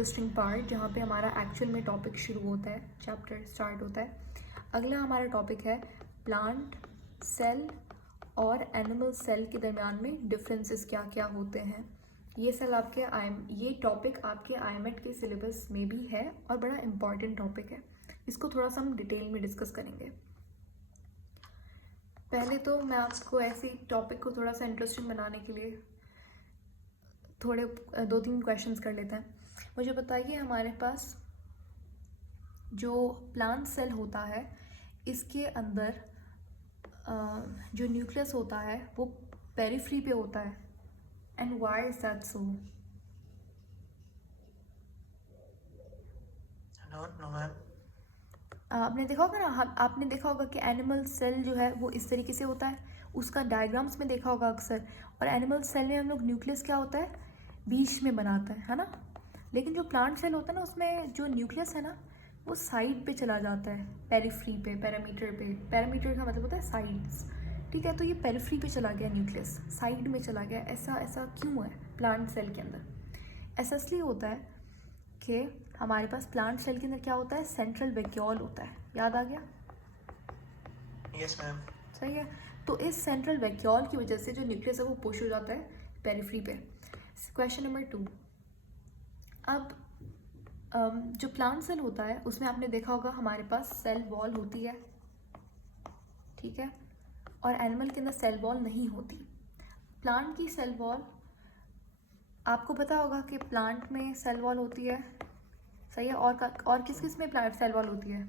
Interesting part जहाँ पे हमारा एक्चुअल में टॉपिक शुरू होता है, चैप्टर स्टार्ट होता है। अगला हमारा टॉपिक है प्लांट सेल और एनिमल सेल के दरमियान में डिफरेंसेस क्या क्या होते हैं। ये टॉपिक आपके आईएमएट के सिलेबस में भी है और बड़ा इम्पॉर्टेंट टॉपिक है। इसको थोड़ा सा हम डिटेल में डिस्कस करेंगे। पहले तो मैं आपको ऐसे टॉपिक को थोड़ा सा इंटरेस्टिंग बनाने के लिए थोड़े 2-3 क्वेश्चंस कर लेते हैं। मुझे बताइए, हमारे पास जो प्लांट सेल होता है इसके अंदर जो न्यूक्लियस होता है वो पेरिफ्री पे होता है, and why is that so? आपने देखा होगा ना, आपने देखा होगा कि एनिमल सेल जो है वो इस तरीके से होता है, उसका डायग्राम्स में देखा होगा अक्सर। और एनिमल सेल में हम लोग न्यूक्लियस क्या होता है, बीच में बनाता है ना। लेकिन जो प्लांट सेल होता है ना, उसमें जो न्यूक्लियस है ना वो साइड पे चला जाता है, पेरिफ्री पे, पैरामीटर पे। पैरामीटर का मतलब होता है साइड्स, ठीक है। तो ये पेरिफ्री पे चला गया, न्यूक्लियस साइड में चला गया। ऐसा क्यों है प्लांट सेल के अंदर? ऐसा इसलिए होता है कि हमारे पास प्लांट सेल के अंदर क्या होता है, सेंट्रल वैक्यूल होता है। याद आ गया? Yes ma'am. सही है। तो इस सेंट्रल वैक्यूल की वजह से जो न्यूक्लियस है वो पुश हो जाता है पेरिफ्री पे। Question number 2। अब जो प्लांट सेल होता है उसमें आपने देखा होगा हमारे पास सेल वॉल होती है, ठीक है। और एनिमल के अंदर सेल वॉल नहीं होती। प्लांट की सेल वॉल, आपको पता होगा कि प्लांट में सेल वॉल होती है, सही है। और किस किस में प्लांट सेल वॉल होती है?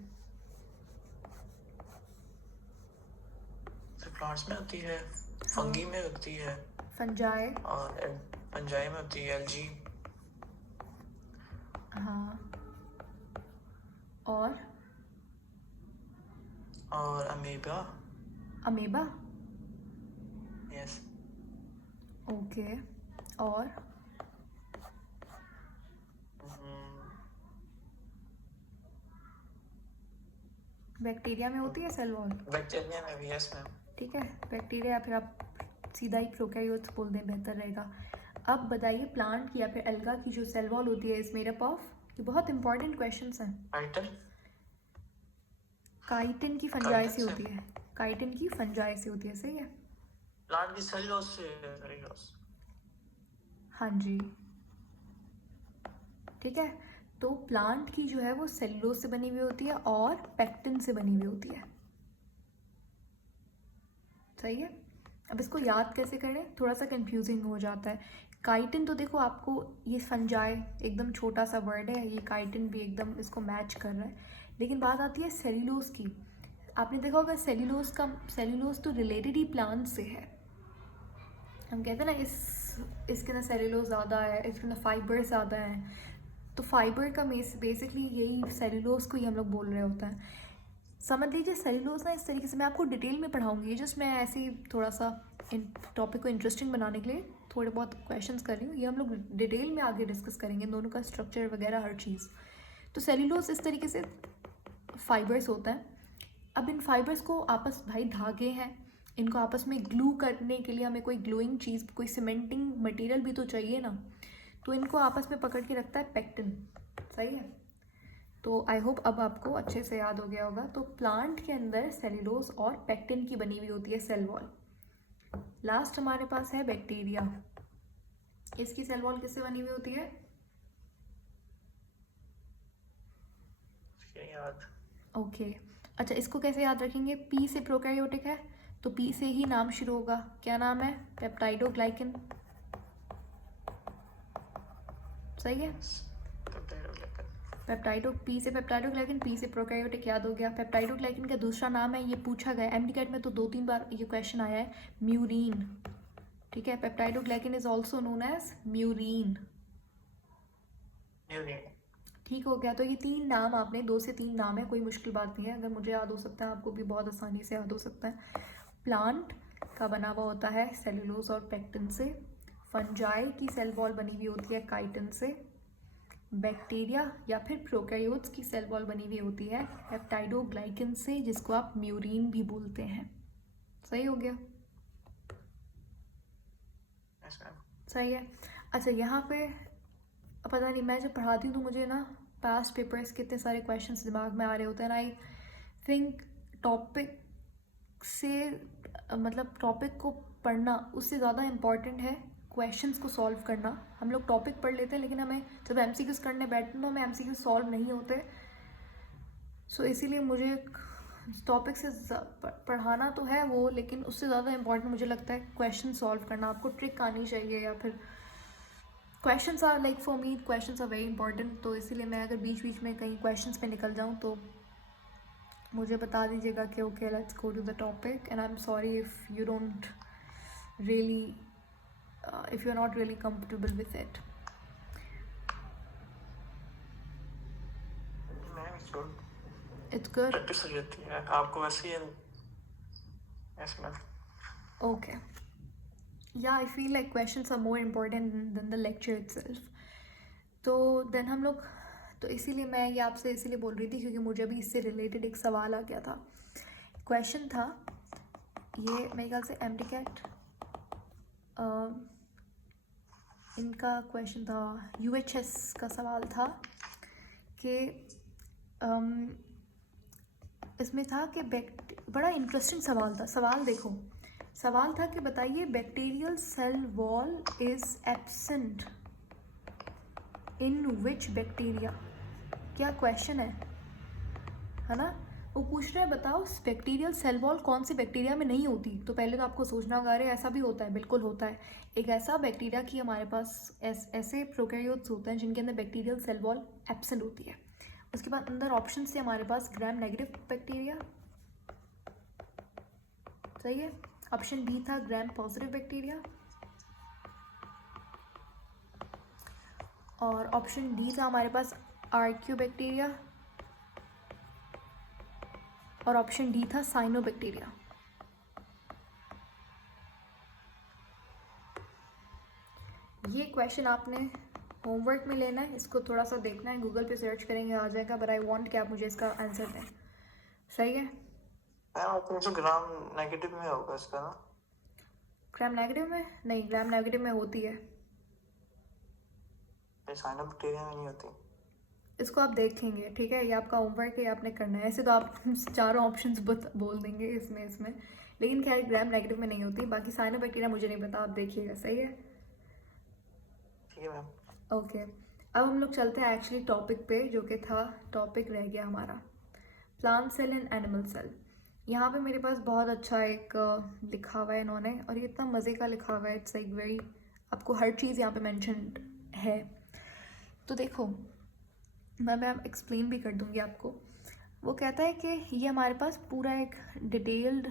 प्लांट्स में होती है, फंगी में होती है, फंजाई और फंजाई में होती है, एल्गी। हाँ, और अमीबा। Amoeba, yes. ओके। और बैक्टीरिया में होती है सेल वॉल, बैक्टीरिया में भी, यस मैम। ठीक है। बैक्टीरिया, फिर आप सीधा ही प्रोकैरियोट्स बोल दें, बेहतर रहेगा। अब बताइए, प्लांट की या फिर एल्गा की जो सेल वॉल होती है इज मेड अप ऑफ, ये बहुत इंपॉर्टेंट क्वेश्चंस हैं। काइटिन की फंजाई से होती है, काइटिन की फंजाई से होती है, सही है। प्लांट की सेल्यूलोज से, सेल्यूलोज। हाँ जी, ठीक है। तो प्लांट की जो है वो सेल्यूलोज से बनी हुई होती है और पेक्टिन से बनी हुई होती है, सही है। अब इसको याद कैसे करें, थोड़ा सा कंफ्यूजिंग हो जाता है। काइटिन तो देखो आपको, ये फंजाई एकदम छोटा सा वर्ड है, ये काइटिन भी एकदम इसको मैच कर रहा है। लेकिन बात आती है सेल्यूलोज की। आपने देखा होगा सेल्यूलोज तो रिलेटेड ही प्लांट से है। हम कहते हैं ना इसके अंदर सेल्यूलोज ज़्यादा है, इसके अंदर फाइबर ज़्यादा है। तो फाइबर का बेसिकली यही सेल्यूलोज को ही हम लोग बोल रहे होते हैं। समझ लीजिए सेल्यूलोज ना इस तरीके से, मैं आपको डिटेल में पढ़ाऊंगी, जस्ट मैं ऐसे ही थोड़ा सा इन टॉपिक को इंटरेस्टिंग बनाने के लिए थोड़े बहुत क्वेश्चंस कर रही हूँ। ये हम लोग डिटेल में आगे डिस्कस करेंगे, इन दोनों का स्ट्रक्चर वगैरह हर चीज़। तो सेल्यूलोज इस तरीके से फाइबर्स होता है। अब इन फाइबर्स को आपस, भाई धागे हैं, इनको आपस में ग्लू करने के लिए हमें कोई ग्लूइंग चीज़, कोई सीमेंटिंग मटेरियल भी तो चाहिए ना। तो इनको आपस में पकड़ के रखता है पेक्टिन, सही है। तो आई होप अब आपको अच्छे से याद हो गया होगा। तो प्लांट के अंदर सेल्यूलोज और पेक्टिन की बनी हुई होती है सेल वॉल। लास्ट हमारे पास है बैक्टीरिया, इसकी सेल वॉल किससे बनी हुई होती है? याद। ओके, अच्छा, इसको कैसे याद रखेंगे? पी से प्रोकैरियोटिक है, तो पी से ही नाम शुरू होगा। क्या नाम है? पेप्टाइडोग्लाइकन, सही है। पी से पेप्टाइडोग्लाइकन, पी से प्रोकैरियोटिक, याद हो गया। पेप्टाइडोग्लाइकन का दूसरा नाम है, ये पूछा गया एमडीकैट में, तो 2-3 बार ये क्वेश्चन आया है, म्यूरीन, ठीक है। Peptidoglycan is also known as murein, ठीक हो गया। तो ये 3 नाम, आपने 2 से 3 नाम है, कोई मुश्किल बात नहीं है। अगर मुझे याद हो सकता है आपको भी बहुत आसानी से याद हो सकता है। प्लांट का बना हुआ होता है सेल्यूलोज और पेक्टिन से, फंजाई की सेल वॉल बनी हुई होती है काइटिन से, बैक्टीरिया या फिर प्रोकैरियोट्स की सेल वॉल बनी हुई होती है पेप्टाइडोग्लाइकन से, जिसको आप म्यूरीन भी बोलते हैं। सही हो गया? सही है। अच्छा, यहाँ पे पता नहीं, मैं जब पढ़ाती हूँ तो मुझे ना पास्ट पेपर्स के इतने सारे क्वेश्चंस दिमाग में आ रहे होते हैं, आई थिंक टॉपिक से मतलब टॉपिक को पढ़ना उससे ज़्यादा इम्पॉर्टेंट है क्वेश्चंस को सॉल्व करना। हम लोग टॉपिक पढ़ लेते हैं लेकिन हमें जब एमसीक्यूज करने बैठते हैं तो हमें एमसीक्यूज सॉल्व नहीं होते। सो इसीलिए मुझे टॉपिक से पढ़ाना तो है वो, लेकिन उससे ज़्यादा इम्पॉर्टेंट मुझे लगता है क्वेश्चन सॉल्व करना। आपको ट्रिक आनी चाहिए या फिर questions are like for me questions are very important. तो इसीलिए मैं अगर बीच बीच में कहीं क्वेश्चंस पे निकल जाऊँ तो मुझे बता दीजिएगा कि okay let's go to the topic, and I am sorry if you don't really if you are not really comfortable with it. It's good. Practice हो जाती है आपको वैसे ही। Yes ma'am. Okay. Yeah, I feel like questions are more important than the lecture itself. तो then हम लोग, तो इसीलिए मैं ये आपसे इसीलिए बोल रही थी क्योंकि मुझे अभी इससे रिलेटेड एक सवाल आ गया था। क्वेश्चन था ये मेरे ख्याल से MTCAT इनका क्वेश्चन था, UHS का सवाल था कि इसमें था कि बड़ा इंटरेस्टिंग सवाल था। सवाल देखो, सवाल था कि बताइए bacterial cell wall is absent in which bacteria. क्या क्वेश्चन है ना। वो पूछ रहा है बताओ बैक्टीरियल सेल वॉल कौन से बैक्टीरिया में नहीं होती। तो पहले तो आपको सोचना होगा अरे ऐसा भी होता है, बिल्कुल होता है। एक ऐसा बैक्टीरिया कि हमारे पास ऐसे प्रोकैरियोट्स होते हैं जिनके अंदर बैक्टीरियल सेल वॉल एब्सेंट होती है। उसके बाद अंदर ऑप्शन थे हमारे पास ग्राम नेगेटिव बैक्टीरिया, सही है। ऑप्शन बी था ग्राम पॉजिटिव बैक्टीरिया, और ऑप्शन डी था हमारे पास आर्क्यू बैक्टीरिया, और ऑप्शन डी था साइनोबैक्टीरिया। ये क्वेश्चन आपने होमवर्क में लेना है, इसको थोड़ा सा देखना है, गूगल पे सर्च करेंगे आ जाएगा, बट आई वांट कि आप मुझे इसका आंसर दें, सही है। जो ग्राम नेगेटिव में होगा इसका ना। ग्राम नेगेटिव में नहीं, ग्राम नेगेटिव में होती है, साइनोबैक्टीरिया में नहीं होती। इसको आप देखेंगे, ठीक है। ये आपका होमवर्क है, आपने करना है। ऐसे तो आप चारों ऑप्शंस बोल देंगे इसमें, लेकिन खैर ग्राम नेगेटिव में नहीं होती। बाकी साइनोबैक्टीरिया मुझे नहीं पता, आप देखिएगा, सही है। ठीक है मैम। ओके, अब हम लोग चलते हैं एक्चुअली टॉपिक पे, जो कि था टॉपिक रह गया हमारा plant cell and animal cell. यहाँ पे मेरे पास बहुत अच्छा एक लिखा हुआ है इन्होंने, और ये इतना मज़े का लिखा हुआ है, इट्स लाइक वेरी, आपको हर चीज़ यहाँ पे मेंशन्ड है। तो देखो मैं एक्सप्लेन भी कर दूँगी आपको। वो कहता है कि ये हमारे पास पूरा एक डिटेल्ड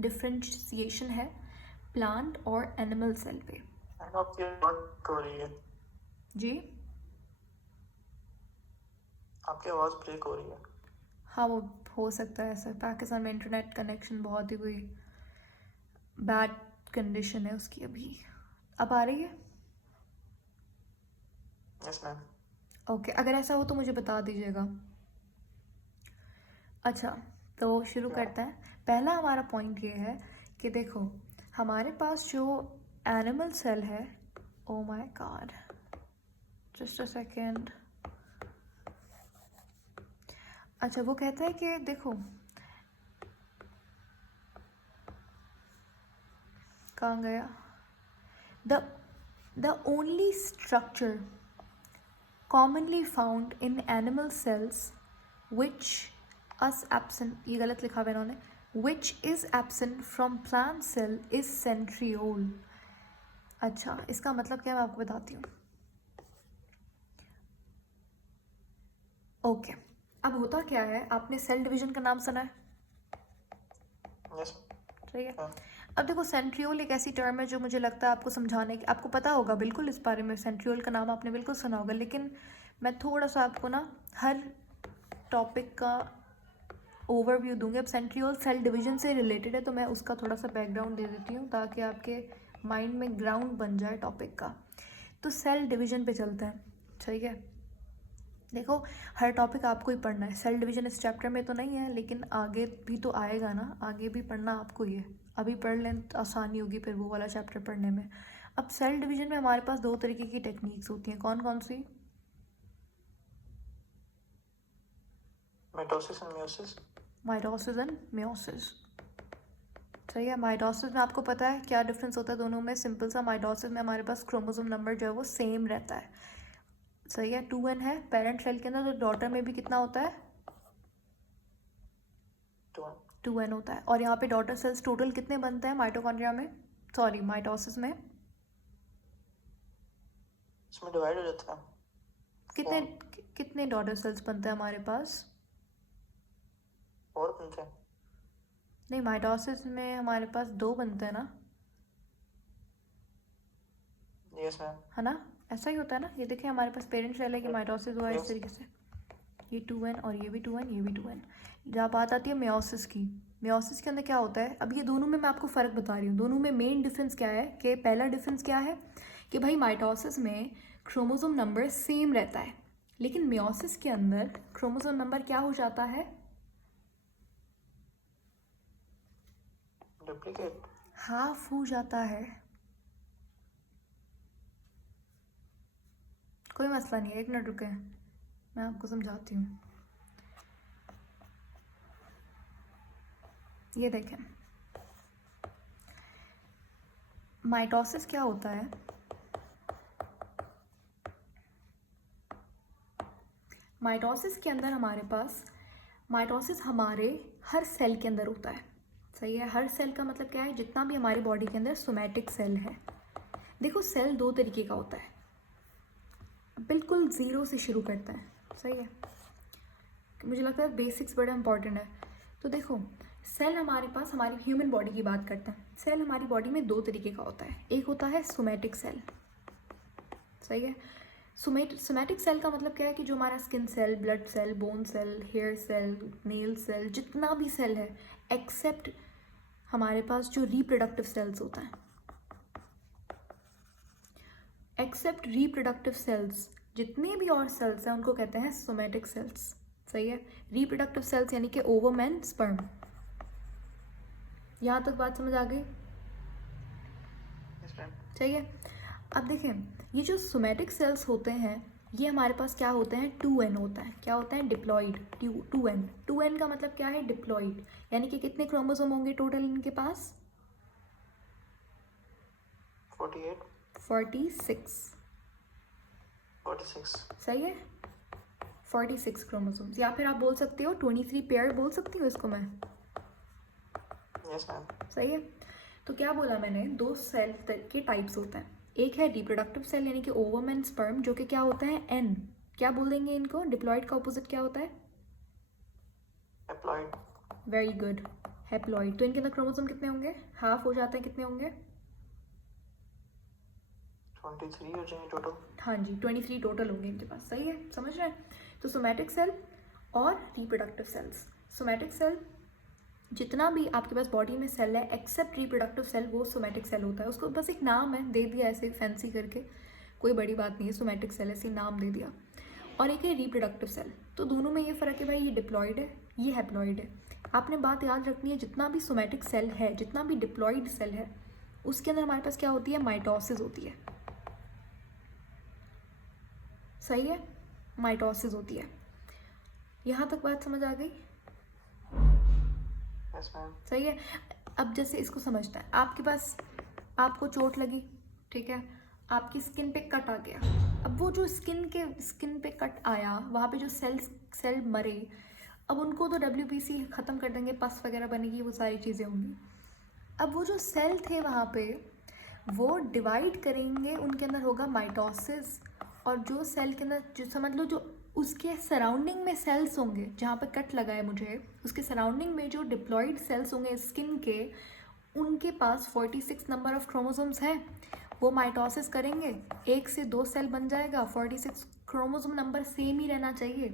डिफ्रेंशिएशन है प्लांट और एनिमल सेल पे। आपकी आवाज़ हो रही है जी, आपकी आवाज़ ब्रेक हो रही है। हाँ वो हो सकता है ऐसा, पाकिस्तान में इंटरनेट कनेक्शन बहुत ही कोई बैड कंडीशन है उसकी अभी। अब आ रही है? Yes ma'am. ओके, अगर ऐसा हो तो मुझे बता दीजिएगा। अच्छा, तो शुरू करते हैं। पहला हमारा पॉइंट ये है कि देखो हमारे पास जो एनिमल सेल है, oh my God just a second. अच्छा, वो कहता है कि देखो कहाँ गया, the only structure commonly found in animal cells which is absent, ये गलत लिखा हुआ है इन्होंने, which is absent from plant cell is centriole। अच्छा, इसका मतलब क्या है मैं आपको बताती हूँ। ओके, अब होता क्या है, आपने सेल डिवीजन का नाम सुना है? यस। ठीक है। अब देखो सेंट्रियोल एक ऐसी टर्म है जो मुझे लगता है आपको समझाने की, आपको पता होगा बिल्कुल इस बारे में, सेंट्रियोल का नाम आपने बिल्कुल सुना होगा, लेकिन मैं थोड़ा सा आपको ना हर टॉपिक का ओवरव्यू दूंगी। अब सेंट्रियोल सेल डिवीजन से रिलेटेड है तो मैं उसका थोड़ा सा बैकग्राउंड दे देती हूँ ताकि आपके माइंड में ग्राउंड बन जाए टॉपिक का। तो सेल डिवीजन पे चलते हैं, ठीक है। देखो हर टॉपिक आपको ही पढ़ना है, सेल डिवीजन इस चैप्टर में तो नहीं है, लेकिन आगे भी तो आएगा ना, आगे भी पढ़ना आपको ही है। अभी पढ़ लें तो आसानी होगी फिर वो वाला चैप्टर पढ़ने में। अब सेल डिवीजन में हमारे पास दो तरीके की टेक्निक्स होती हैं, कौन कौन सी? Mitosis and meiosis. Mitosis and meiosis, सही है। माइटोसिस में आपको पता है क्या डिफरेंस होता है दोनों में? सिंपल सा, माइटोसिस में हमारे पास क्रोमोसोम नंबर जो है वो सेम रहता है, सही है। 2n है पेरेंट सेल के अंदर, तो डॉटर में भी कितना होता है? 2n होता है। और यहाँ पे डॉटर सेल्स टोटल कितने बनते हैं माइटोकॉन्ड्रिया में, सॉरी माइटोसिस में? इसमें डिवाइड हो जाता है। कितने कितने डॉटर सेल्स बनते हैं हमारे पास? 4 बनते हैं। नहीं, माइटोसिस में हमारे पास 2 बनते हैं ना, यस मैम। है ना? ऐसा ही होता है ना। ये देखिए हमारे पास पेरेंट सेल है कि माइटोसिस हुआ इस Yes. तरीके से, ये 2n और ये भी 2n, ये भी 2n। जहाँ बात आती है मेयोसिस की, मेयोसिस के अंदर क्या होता है? अब ये दोनों में मैं आपको फ़र्क बता रही हूँ। दोनों में मेन डिफरेंस क्या है कि पहला डिफरेंस क्या है कि भाई माइटोसिस में क्रोमोसोम नंबर सेम रहता है, लेकिन मेयोसिस के अंदर क्रोमोसोम नंबर क्या हो जाता है? डुप्लीकेट। हाफ हो जाता है। कोई मसला नहीं है, 1 मिनट रुके, मैं आपको समझाती हूँ। ये देखें, माइटोसिस क्या होता है? माइटोसिस के अंदर हमारे पास, माइटोसिस हमारे हर सेल के अंदर होता है, सही है। हर सेल का मतलब क्या है? जितना भी हमारी बॉडी के अंदर सोमैटिक सेल है। देखो सेल 2 तरीके का होता है, बिल्कुल ज़ीरो से शुरू करता है, सही है। मुझे लगता है बेसिक्स बड़ा इंपॉर्टेंट है। तो देखो सेल हमारे पास, हमारी ह्यूमन बॉडी की बात करते हैं, सेल हमारी बॉडी में 2 तरीके का होता है। एक होता है सोमैटिक सेल, सही है। सोमैटिक सेल का मतलब क्या है कि जो हमारा skin cell, blood cell, bone cell, hair cell, nail cell, जितना भी सेल है एक्सेप्ट हमारे पास जो रिप्रोडक्टिव सेल्स होता है, एक्सेप्ट रिप्रोडक्टिव सेल्स, जितने भी और सेल्स हैं उनको कहते हैं सोमैटिक सेल्स, सही है। रिप्रोडक्टिव सेल्स यानी कि ओवम एंड स्पर्म। यहाँ तक बात समझ आ गई? Yes ma'am. सही है। अब देखें ये जो सोमैटिक सेल्स होते हैं ये हमारे पास क्या होते हैं? 2n होता है। क्या होता है? डिप्लॉइड। 2n का मतलब क्या है? डिप्लॉइड, यानी कि कितने क्रोमोसोम होंगे टोटल इनके पास? 48। 46। 46। सही है, 46 क्रोमोसोम्स, या फिर आप बोल सकते हो 23 पेयर बोल सकती हूँ इसको मैं, यस मैम। सही है। तो क्या बोला मैंने? 2 सेल के टाइप्स होते हैं। एक है रिप्रोडक्टिव सेल यानी कि ओवम एंड स्पर्म, जो कि क्या होता है? एन। क्या बोल देंगे इनको? डिप्लॉइड का ऑपोजिट क्या होता है? हैप्लॉइड। Very good, haploid. तो इनके अंदर क्रोमोसोम कितने होंगे? हाफ हो जाते हैं, कितने होंगे? 23 हो जाएंगे टोटल। हाँ जी, 23 टोटल होंगे इनके पास, सही है, समझ रहे हैं। तो सोमैटिक सेल और रिप्रोडक्टिव सेल्स। सोमैटिक सेल जितना भी आपके पास बॉडी में सेल है एक्सेप्ट रिप्रोडक्टिव सेल, वो सोमैटिक सेल होता है। उसको बस एक नाम है, दे दिया ऐसे फैंसी करके, कोई बड़ी बात नहीं है, सोमैटिक सेल ऐसे नाम दे दिया। और एक है रिप्रोडक्टिव सेल। तो दोनों में ये फ़र्क है भाई, ये डिप्लॉइड है, ये हैप्लॉइड है। आपने बात याद रखनी है, जितना भी सोमैटिक सेल है, जितना भी डिप्लॉइड सेल है, उसके अंदर हमारे पास क्या होती है? माइटोसिस होती है, सही है, माइटोसिस होती है। यहाँ तक बात समझ आ गई? Yes ma'am. सही है। अब जैसे इसको समझते हैं, आपके पास, आपको चोट लगी, ठीक है, आपकी स्किन पे कट आ गया। अब वो जो स्किन पे कट आया, वहाँ पे जो सेल मरे, अब उनको तो WBC ख़त्म कर देंगे, पस वगैरह बनेगी, वो सारी चीज़ें होंगी। अब वो जो सेल थे वहाँ पे वो डिवाइड करेंगे, उनके अंदर होगा माइटोसिस। और जो सेल के अंदर, जो समझ लो जो उसके सराउंडिंग में सेल्स होंगे, जहाँ पे कट लगा है मुझे, उसके सराउंडिंग में जो डिप्लॉइड सेल्स होंगे स्किन के, उनके पास 46 नंबर ऑफ क्रोमोसोम्स हैं। वो माइटोसिस करेंगे, 1 से 2 सेल बन जाएगा, 46 क्रोमोसोम नंबर सेम ही रहना चाहिए।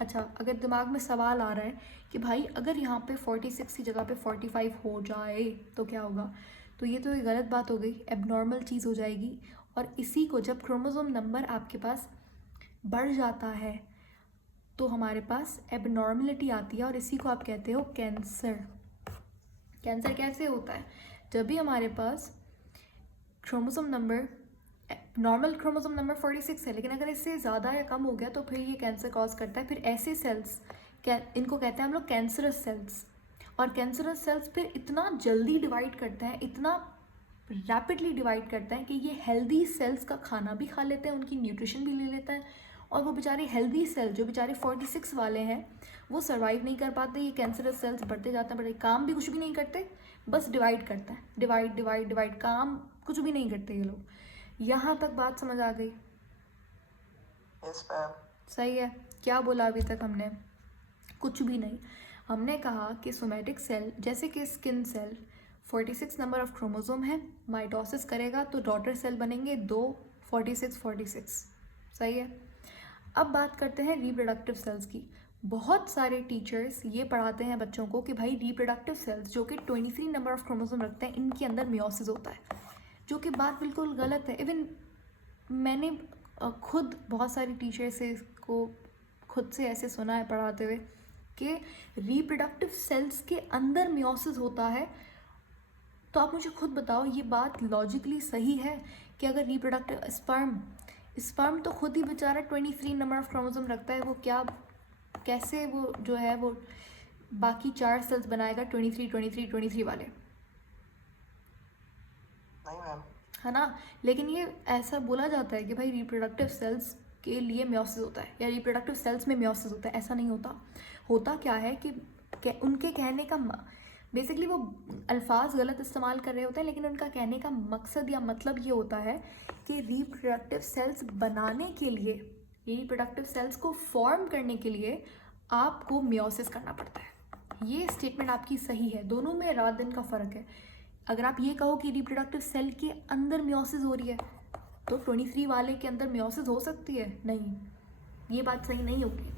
अच्छा, अगर दिमाग में सवाल आ रहा है कि भाई अगर यहाँ पे 46 की जगह पे 45 हो जाए तो क्या होगा, तो ये तो एक गलत बात हो गई, एबनॉर्मल चीज़ हो जाएगी। और इसी को, जब क्रोमोसोम नंबर आपके पास बढ़ जाता है तो हमारे पास एबनॉर्मलिटी आती है, और इसी को आप कहते हो कैंसर। कैंसर कैसे होता है? जब भी हमारे पास chromosome number, normal chromosome number 46 है, लेकिन अगर इससे ज़्यादा या कम हो गया तो फिर ये कैंसर कॉज करता है। फिर ऐसे सेल्स इनको कहते हैं हम लोग कैंसरस सेल्स, और कैंसरस सेल्स फिर इतना जल्दी डिवाइड करते हैं, इतना रैपिडली डिवाइड करते हैं कि ये हेल्दी सेल्स का खाना भी खा लेते हैं, उनकी न्यूट्रिशन भी ले लेते हैं, और वो बेचारे हेल्दी सेल जो बेचारे 46 वाले हैं वो सर्वाइव नहीं कर पाते। ये कैंसरस सेल्स बढ़ते जाते हैं, बड़े काम भी कुछ भी नहीं करते, बस डिवाइड करते हैं, डिवाइड डिवाइड डिवाइड, काम कुछ भी नहीं करते ये लोग। यहाँ तक बात समझ आ गई? Yes ma'am. सही है। क्या बोला अभी तक हमने? कुछ भी नहीं। हमने कहा कि सोमैटिक सेल जैसे कि skin cell 46 number of chromosome है, माइटोसिस करेगा तो डॉटर सेल बनेंगे दो, 46। सही है। अब बात करते हैं रिप्रोडक्टिव सेल्स की। बहुत सारे टीचर्स ये पढ़ाते हैं बच्चों को कि भाई रिप्रोडक्टिव सेल्स जो कि 23 नंबर ऑफ क्रोमोसोम रखते हैं, इनके अंदर मियोसिस होता है, जो कि बात बिल्कुल गलत है। इवन मैंने खुद बहुत सारी टीचर से इसको खुद से ऐसे सुना है पढ़ाते हुए कि रिप्रोडक्टिव सेल्स के अंदर मियोसिस होता है। तो आप मुझे खुद बताओ, ये बात लॉजिकली सही है कि अगर रिप्रोडक्टिव स्पर्म तो खुद ही बेचारा 23 नंबर ऑफ क्रोमोसोम रखता है, वो क्या कैसे वो जो है वो बाकी 4 सेल्स बनाएगा 23 वाले? नहीं मैम। है ना? लेकिन ये ऐसा बोला जाता है कि भाई रिप्रोडक्टिव सेल्स के लिए मियोसिस होता है या रिप्रोडक्टिव सेल्स में मियोसिस होता है। ऐसा नहीं होता। होता क्या है कि उनके कहने का बेसिकली वो अल्फाज गलत इस्तेमाल कर रहे होते हैं, लेकिन उनका कहने का मकसद या मतलब ये होता है कि रिप्रोडक्टिव सेल्स बनाने के लिए, रिप्रोडक्टिव सेल्स को फॉर्म करने के लिए आपको मियोसिस करना पड़ता है। ये स्टेटमेंट आपकी सही है। दोनों में रात दिन का फ़र्क है। अगर आप ये कहो कि रिप्रोडक्टिव सेल के अंदर मियोसिस हो रही है तो 23 वाले के अंदर मियोसिस हो सकती है? नहीं, ये बात सही नहीं होगी।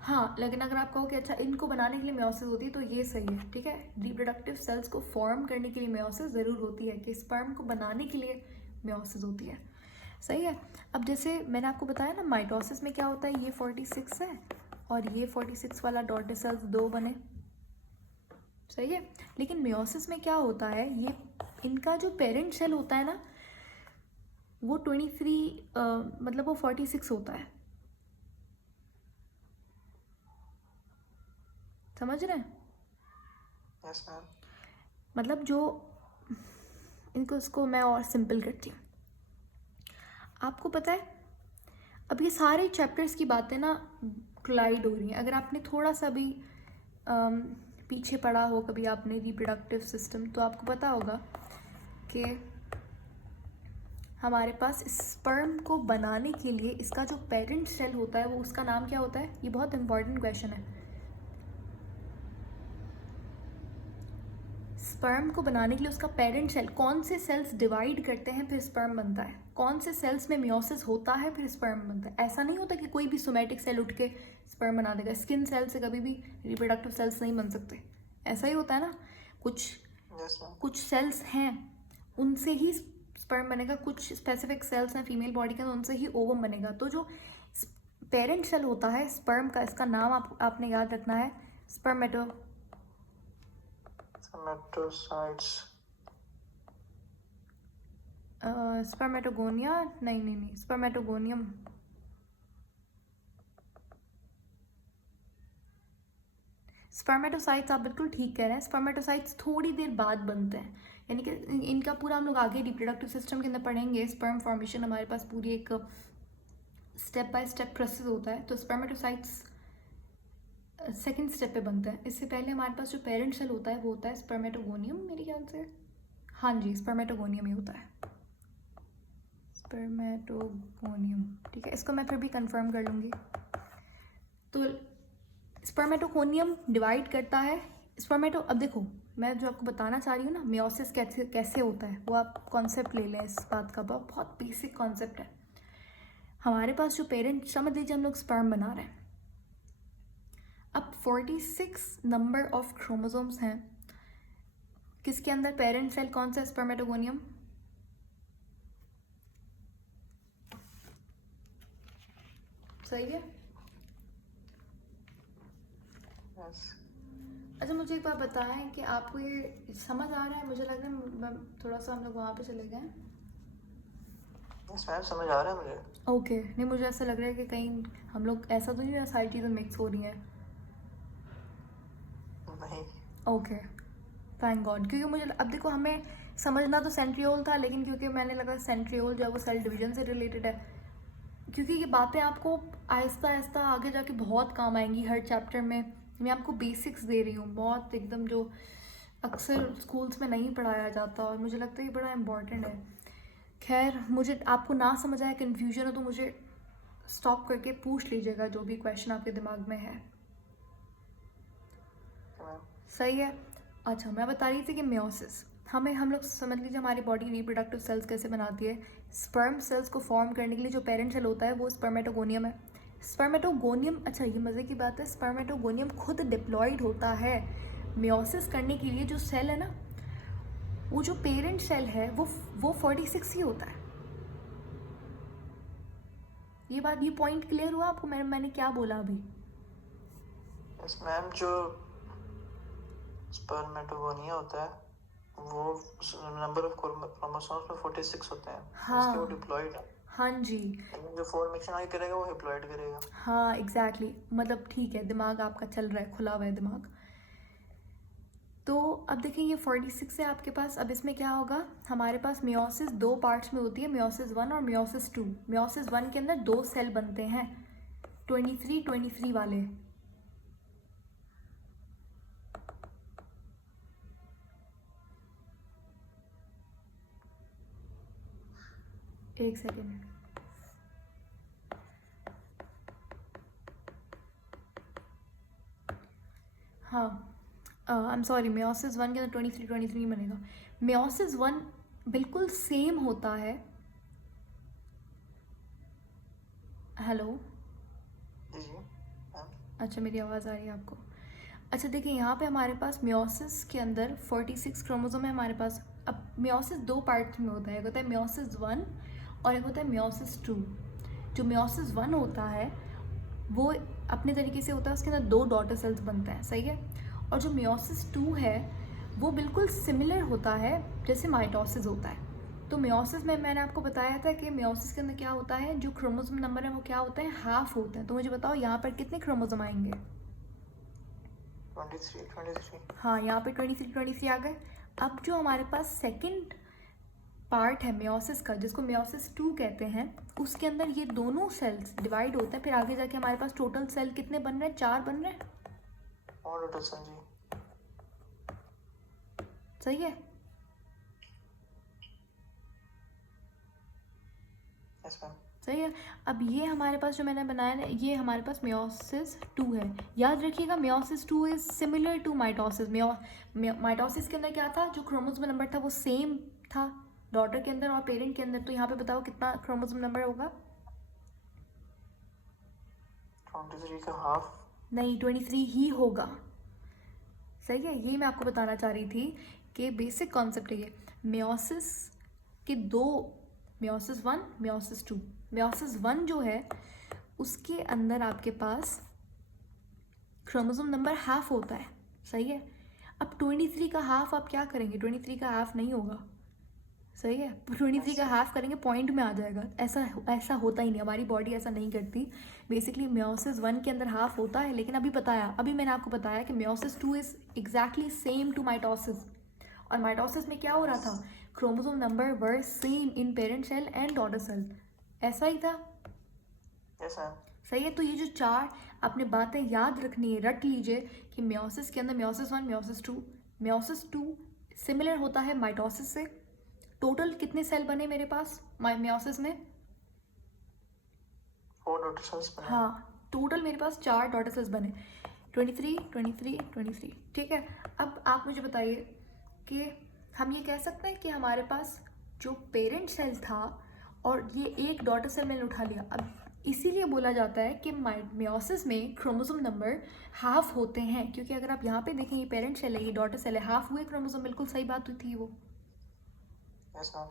हाँ, लेकिन अगर आप कहो कि अच्छा इनको बनाने के लिए मियोसिस होती है तो ये सही है, ठीक है। रिप्रोडक्टिव सेल्स को फॉर्म करने के लिए मियोसिस ज़रूर होती है, कि स्पर्म को बनाने के लिए मियोसिस होती है। सही है। अब जैसे मैंने आपको बताया ना, माइटोसिस में क्या होता है, ये 46 है और ये 46 वाला डॉटर सेल्स 2 बने। सही है। लेकिन मियोसिस में क्या होता है, ये इनका जो पेरेंट सेल होता है ना वो 23 मतलब वो 46 होता है। समझ रहे हैं? Yes ma'am. मतलब जो इनको इसको मैं और सिंपल करती हूँ। आपको पता है अब ये सारे चैप्टर्स की बातें ना क्लाइड हो रही हैं। अगर आपने थोड़ा सा भी पीछे पढ़ा हो कभी आपने रिप्रोडक्टिव सिस्टम, तो आपको पता होगा कि हमारे पास स्पर्म को बनाने के लिए इसका जो पेरेंट सेल होता है वो उसका नाम क्या होता है? ये बहुत इंपॉर्टेंट क्वेश्चन है। स्पर्म को बनाने के लिए उसका पेरेंट सेल, कौन से सेल्स डिवाइड करते हैं फिर स्पर्म बनता है, कौन से सेल्स में मियोसिस होता है फिर स्पर्म बनता है। ऐसा नहीं होता कि कोई भी सोमैटिक सेल उठ के स्पर्म बना देगा। स्किन सेल से कभी भी रिप्रोडक्टिव सेल्स नहीं बन सकते। ऐसा ही होता है ना, कुछ सेल्स हैं उनसे ही स्पर्म बनेगा, कुछ स्पेसिफिक सेल्स हैं फीमेल बॉडी के, तो उनसे ही ओवम बनेगा। तो जो पेरेंट सेल होता है स्पर्म का, इसका नाम आपने याद रखना है, स्पर्मेटोगोनिया, नहीं, स्पर्मेटोगोनियम। स्पर्मेटोसाइट्स आप बिल्कुल ठीक कह रहे हैं। स्पर्मेटोसाइट्स थोड़ी देर बाद बनते हैं, यानी कि इनका पूरा हम लोग आगे रिप्रोडक्टिव सिस्टम के अंदर पढ़ेंगे। स्पर्म फॉर्मेशन हमारे पास पूरी एक स्टेप बाय स्टेप प्रोसेस होता है। तो स्पर्मेटोसाइट्स सेकंड स्टेप पे बनते हैं। इससे पहले हमारे पास जो पेरेंट सेल होता है वो होता है स्पर्मेटोगोनियम, मेरे ख्याल से। हाँ जी, स्पर्मेटोगोनियम ही होता है, स्पर्मेटोगोनियम। ठीक है, इसको मैं फिर भी कंफर्म कर लूँगी। तो स्पर्मेटोगोनियम डिवाइड करता है अब देखो मैं जो आपको बताना चाह रही हूँ ना, मियोसिस कैसे होता है, वो आप कॉन्सेप्ट ले लें इस बात का। बहुत बेसिक कॉन्सेप्ट है। हमारे पास जो पेरेंट, समझ लीजिए हम लोग स्पर्म बना रहे हैं। अब 46 नंबर ऑफ क्रोमोसोम्स हैं। किसके अंदर पेरेंट सेल कौन सा? स्पर्मेटोगोनियम। सही है। अच्छा मुझे एक बात बताएं कि आपको ये समझ आ रहा है? मुझे लग रहा है थोड़ा सा हम लोग वहाँ पे चले गए। यस मैम, समझ आ रहा है मुझे। ओके, नहीं मुझे ऐसा लग रहा है कि कहीं हम लोग ऐसा तो नहीं है सारी चीज़ें मिक्स हो रही हैं। नहीं। ओके, थैंक गॉड, क्योंकि मुझे अब देखो हमें समझना तो सेंट्रियोल था, लेकिन क्योंकि मैंने लगा सेंट्रियोल जो है वो सेल डिवीजन से रिलेटेड है, क्योंकि ये बातें आपको आहिस्ता आहिस्ता आगे जाके बहुत काम आएंगी हर चैप्टर में। मैं आपको बेसिक्स दे रही हूँ बहुत एकदम, जो अक्सर स्कूल्स में नहीं पढ़ाया जाता, और मुझे लगता है ये बड़ा इम्पॉर्टेंट है। खैर, मुझे आपको ना समझ आया, कन्फ्यूजन हो तो मुझे स्टॉप करके पूछ लीजिएगा जो भी क्वेश्चन आपके दिमाग में है। मैम सही है। अच्छा, मैं बता रही थी कि मियोसिस, हम लोग समझ लीजिए हमारी बॉडी रिप्रोडक्टिव सेल्स कैसे बनाती है। स्पर्म सेल्स को फॉर्म करने के लिए जो पेरेंट सेल होता है वो स्पर्मेटोगोनियम है। स्पर्मेटोगोनियम, अच्छा ये मज़े की बात है, स्पर्मेटोगोनियम खुद डिप्लॉयड होता है मियोसिस करने के लिए। जो सेल है ना, वो जो पेरेंट सेल है वो 46 ही होता है। ये पॉइंट क्लियर हुआ आपको? मैंने क्या बोला अभी? यस मैम, जो स्पर्मेटोगोनिया होता है वो नंबर ऑफ क्रोमोसोम्स में 46 होते हैं, इसलिए वो हाँ डिप्लॉयड है। हाँ जी, लेकिन जो फॉर्मेशन आगे करेगा वो डिप्लॉयड करेगा। हाँ एग्जैक्टली, मतलब ठीक है, दिमाग आपका चल रहा है, खुला हुआ है दिमाग। तो अब देखें ये 46 है आपके पास। अब इसमें क्या होगा, हमारे पास मियोसिस दो पार्ट्स में होती है, मियोसिस 1 और मियोसिस 2। मियोसिस 1 के अंदर दो सेल बनते हैं, 23 वाले। एक सेकेंड, हाँ आई एम सॉरी, मियोसिस 1 के अंदर 23 बनेगा। मियोसिस 1 बिल्कुल सेम होता है। हेलो, जी जी मैम। अच्छा मेरी आवाज़ आ रही है आपको? अच्छा देखिए, यहाँ पे हमारे पास मियोसिस के अंदर 46 क्रोमोसोम है हमारे पास। अब मियोसिस दो पार्ट्स में होता है, एक होता है मियोसिस 1 और एक होता है मियोसिस 2। जो मियोसिस 1 होता है वो अपने तरीके से होता है, उसके अंदर दो डॉटर सेल्स बनते हैं, सही है। और जो मियोसिस 2 है वो बिल्कुल सिमिलर होता है जैसे माइटोसिस होता है। तो मियोसिस में मैंने आपको बताया था कि मियोसिस के अंदर क्या होता है, जो क्रोमोसोम नंबर है वो क्या होता है, हाफ होते हैं। तो मुझे बताओ यहाँ पर कितने क्रोमोसोम आएंगे? 23। हाँ, यहाँ पे 23 आ गए। अब जो हमारे पास सेकंड पार्ट है मियोसिस का, जिसको मियोसिस 2 कहते हैं, उसके अंदर ये दोनों सेल्स डिवाइड होते हैं। फिर आगे जाके हमारे पास टोटल सेल कितने बन रहे हैं? 4 बन रहे हैं, और डॉक्टर सन जी। सही है। Yes ma'am. सही है। अब ये हमारे पास जो मैंने बनाया है, ये हमारे पास मियोसिस 2 है। याद रखिएगा, meiosis 2 is similar to mitosis. Mitosis के अंदर क्या था, जो क्रोमोसोम नंबर था वो सेम था डॉटर के अंदर और पेरेंट के अंदर। तो यहाँ पे बताओ कितना क्रोमोसोम नंबर होगा? 23 का हाफ। नहीं, 23 ही होगा, सही है। यही मैं आपको बताना चाह रही थी कि बेसिक कॉन्सेप्ट है ये। मियोसिस के दो, मियोसिस 1, मियोसिस 2। मियोसिस 1 जो है उसके अंदर आपके पास क्रोमोसोम नंबर हाफ होता है, सही है। अब 23 का हाफ आप क्या करेंगे? 23 का हाफ नहीं होगा, सही है। 23 का हाफ करेंगे पॉइंट में आ जाएगा। ऐसा होता ही नहीं, हमारी बॉडी ऐसा नहीं करती। बेसिकली मियोसिस 1 के अंदर हाफ होता है, लेकिन अभी मैंने आपको बताया कि meiosis 2 is exactly same to mitosis. और माइटोसिस में क्या हो रहा था, chromosome number were same in parent cell and daughter cell, ऐसा ही था, यस मैम। सही है। तो ये जो चार आपने बातें याद रखनी है, रट लीजिए कि मियोसिस के अंदर मियोसिस 1, मियोसिस 2 सिमिलर होता है माइटोसिस से। टोटल कितने सेल बने मेरे पास मियोसिस में? 4 डॉटर सेल्स बने। हाँ, टोटल मेरे पास 4 डॉटर सेल्स बने, 23, ठीक है। अब आप मुझे बताइए कि हम ये कह सकते हैं कि हमारे पास जो पेरेंट सेल था और ये एक डॉटर सेल मैंने उठा लिया। अब इसीलिए बोला जाता है कि मियोसिस में क्रोमोसोम नंबर हाफ होते हैं, क्योंकि अगर आप यहाँ पे देखें, ये पेरेंट सेल है, ये डॉटर सेल है, हाफ हुए क्रोमोसोम, बिल्कुल सही बात हुई थी वो। Yes ma'am.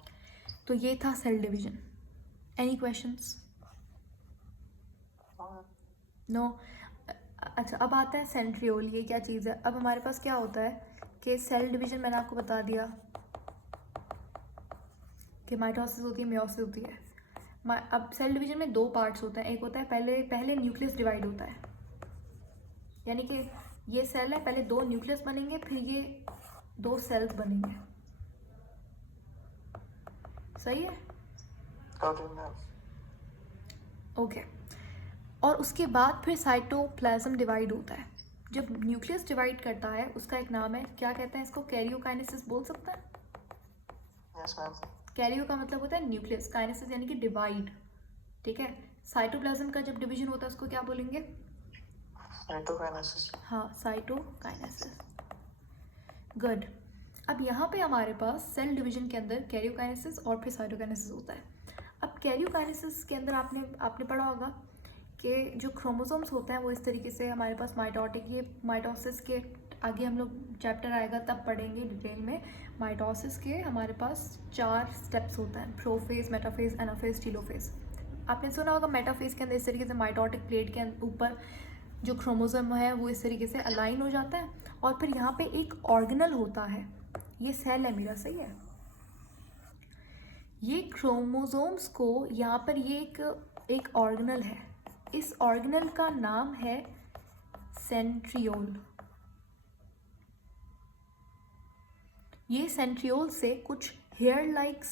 तो ये था cell division. Any questions? No. अच्छा, अब आता है सेंट्रियोल। ये क्या चीज़ है? अब हमारे पास क्या होता है कि सेल डिवीजन मैंने आपको बता दिया कि माइटोसिस होती है, मियोसिस होती है। अब सेल डिवीजन में दो पार्ट्स होते हैं। एक होता है पहले पहले न्यूक्लियस डिवाइड होता है, यानी कि ये सेल है, पहले दो न्यूक्लियस बनेंगे, फिर ये दो सेल्स बनेंगे। सही है? Got it ma'am. ओके। और उसके बाद फिर साइटोप्लाज्म डिवाइड होता है। जब न्यूक्लियस डिवाइड करता है उसका एक नाम है, क्या कहते हैं इसको? कैरियोकाइनेसिस बोल सकते हैं। Yes ma'am. कैरियो का मतलब होता है न्यूक्लियस, काइनेसिस यानी कि डिवाइड। ठीक है। साइटोप्लाज्म का जब डिवीजन होता है उसको क्या बोलेंगे? साइटोकाइनेसिस। हाँ, साइटोकाइनेसिस। गुड। अब यहाँ पे हमारे पास सेल डिवीजन के अंदर कैरियोकाइनेसिस और फिर साइटोकाइनेसिस होता है। अब कैरियोकाइनेसिस के अंदर आपने आपने पढ़ा होगा कि जो क्रोमोसोम्स होते हैं वो इस तरीके से हमारे पास माइटोटिक, ये माइटोसिस के आगे हम लोग चैप्टर आएगा तब पढ़ेंगे डिटेल में। माइटोसिस के हमारे पास 4 स्टेप्स होते हैं: प्रोफेज, मेटाफेज, एनाफेज, टीलोफेज। आपने सुना होगा मेटाफेज के अंदर इस तरीके से माइटोटिक प्लेट के ऊपर जो क्रोमोसोम है वो इस तरीके से अलाइन हो जाता है, और फिर यहाँ पे एक ऑर्गेनल होता है। ये सेल है मेरा, सही है? ये क्रोमोसोम्स को यहाँ पर ये एक ऑर्गेनल है। इस ऑर्गेनल का नाम है सेंट्रियोल। ये सेंट्रियोल से कुछ हेयर लाइक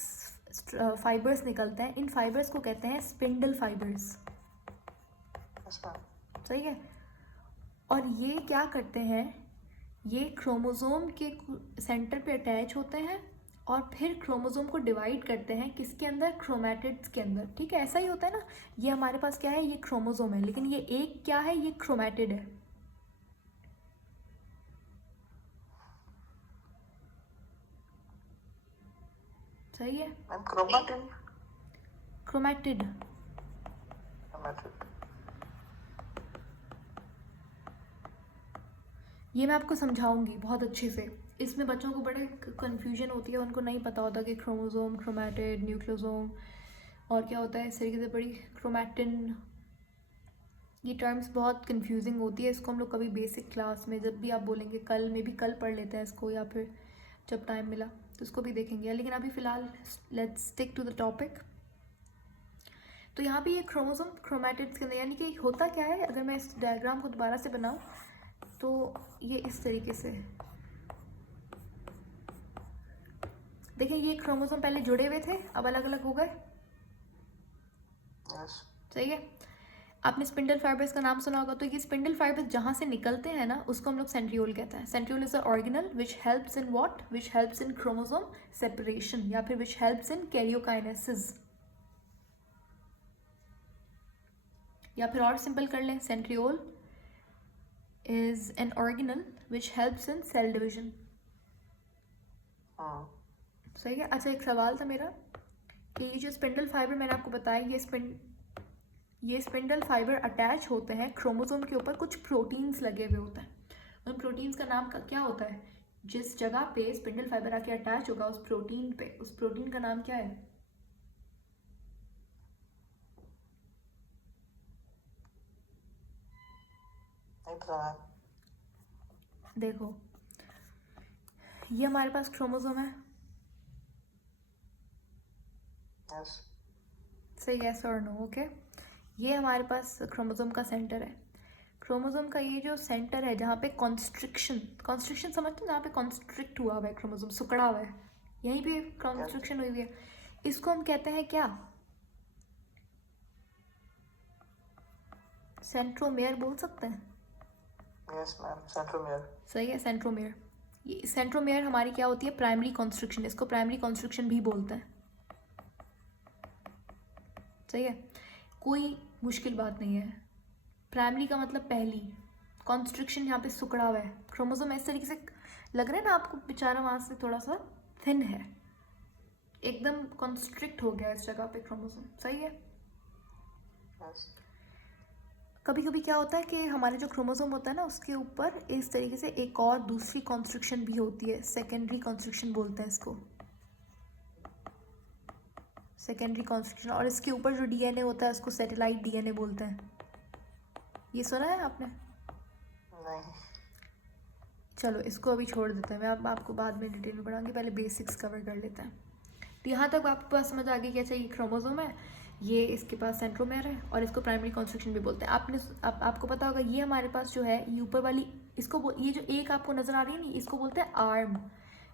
फाइबर्स निकलते हैं। इन फाइबर्स को कहते हैं स्पिंडल फाइबर्स। Yes ma'am. सही है? और ये क्या करते हैं, ये क्रोमोसोम के सेंटर पे अटैच होते हैं और फिर क्रोमोसोम को डिवाइड करते हैं। किसके अंदर? क्रोमैटिड्स के अंदर। ठीक है, ऐसा ही होता है ना। ये हमारे पास क्या है? ये क्रोमोसोम है, लेकिन ये एक क्या है? ये क्रोमैटिड है। सही है? Ma'am chromatin. क्रोमैटिड। क्रोमैटिन। ये मैं आपको समझाऊंगी बहुत अच्छे से। इसमें बच्चों को बड़े कन्फ्यूजन होती है, उनको नहीं पता होता कि क्रोमोसोम, क्रोमैटिड, न्यूक्लियोसोम और क्या होता है इस तरीके से। बड़ी क्रोमैटिन, ये टर्म्स बहुत कंफ्यूजिंग होती है। इसको हम लोग कभी बेसिक क्लास में जब भी आप बोलेंगे, कल में भी कल पढ़ लेते हैं इसको, या फिर जब टाइम मिला तो इसको भी देखेंगे। लेकिन अभी फ़िलहाल let's stick to the topic. तो यहाँ पे ये क्रोमोसोम क्रोमैटिड्स के अंदर, यानी कि होता क्या है, अगर मैं इस डायग्राम को दोबारा से बनाऊँ तो ये इस तरीके से देखिए, ये क्रोमोसोम पहले जुड़े हुए थे, अब अलग अलग हो गए। यस। सही है? आपने स्पिंडल फाइबर्स का नाम सुना होगा। तो ये स्पिंडल फाइबर्स जहाँ से निकलते हैं ना, उसको हम लोग सेंट्रियोल कहते हैं। Centriole is a organelle which helps in what? Which helps in chromosome separation, या फिर विच हेल्प्स इन कैरियोकाइनेसिस। या फिर और सिंपल कर लें, centriole is an organelle which helps in cell division. सही है? अच्छा, एक सवाल था मेरा कि ये जो स्पिंडल फाइबर मैंने आपको बताया, ये स्पिंडल फाइबर अटैच होते हैं क्रोमोसोम के ऊपर, कुछ प्रोटीन्स लगे हुए होते हैं। उन प्रोटीन्स का नाम क्या होता है? जिस जगह पे स्पिंडल फाइबर आके अटैच होगा उस प्रोटीन पे, उस प्रोटीन का नाम क्या है? नहीं पता मैम। देखो, ये हमारे पास क्रोमोसोम है। यस। सही, यस और नो? ओके। ये हमारे पास क्रोमोसोम का सेंटर है। क्रोमोसोम का ये जो सेंटर है जहाँ पे कॉन्स्ट्रिक्शन समझते हैं, जहाँ पे कॉन्स्ट्रिक्ट हुआ हुआ है क्रोमोसोम, सिकुड़ा हुआ है, यहीं पे कॉन्स्ट्रिक्शन हुई हुई है। इसको हम कहते हैं क्या? सेंट्रोमेयर बोल सकते हैं। Yes ma'am, centromere. सही है, सेंट्रोमेयर। ये सेंट्रोमेयर हमारी क्या होती है? Primary constriction. इसको प्राइमरी कॉन्स्ट्रिक्शन भी बोलते हैं। सही है? कोई मुश्किल बात नहीं है। प्राइमरी का मतलब पहली, कॉन्स्ट्रिक्शन यहाँ पे सिकुड़ा हुआ है क्रोमोसोम, इस तरीके से लग रहा है ना आपको, बेचारा वहाँ से थोड़ा सा थिन है, एकदम कॉन्स्ट्रिक्ट हो गया इस जगह पे क्रोमोसोम। सही है? यस। कभी कभी क्या होता है कि हमारे जो क्रोमोसोम होता है ना, उसके ऊपर इस तरीके से एक और दूसरी कॉन्स्ट्रिक्शन भी होती है, सेकेंडरी कॉन्स्ट्रिक्शन बोलते हैं इसको, सेकेंडरी कॉन्स्ट्रिक्शन। और इसके ऊपर जो डीएनए होता है उसको सैटेलाइट डीएनए बोलते हैं। ये सुना है आपने? नहीं। चलो इसको अभी छोड़ देते हैं, मैं अब आपको बाद में डिटेल में पढ़ाऊंगी, पहले बेसिक्स कवर कर लेते हैं। तो यहाँ तक आपके पास समझ आ गई कि अच्छा ये क्रोमोसोम है, ये इसके पास सेंट्रोमेयर है और इसको प्राइमरी कंस्ट्रक्शन भी बोलते हैं। आपको पता होगा ये हमारे पास जो है ये ऊपर वाली, ये जो एक आपको नज़र आ रही है ना, इसको बोलते हैं आर्म।